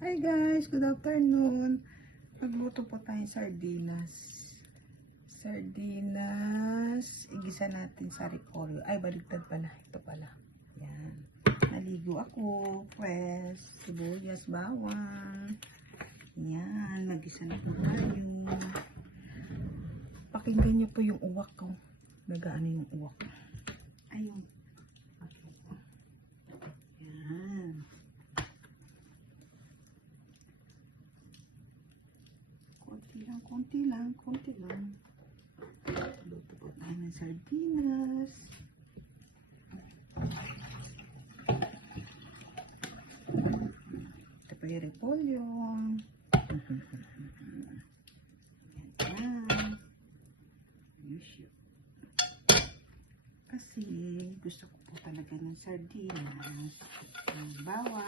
Hi guys, good afternoon. Magluto po tayong sardinas. Sardinas, igisa natin sa repolyo. Ay, baligtad pala. Ito pala. Yan. Naligo ako. Pwes, sibuyas, bawang. Yan, magisa na po tayo. Pakinggan nyo po yung uwak ko. Nagaano yung uwak. Ayun. Yan. Konti lang. Luto po tayo ng sardinas. Ito pa yung repolyo. Yan na. Kasi gusto ko po talaga ng sardinas. Bawang.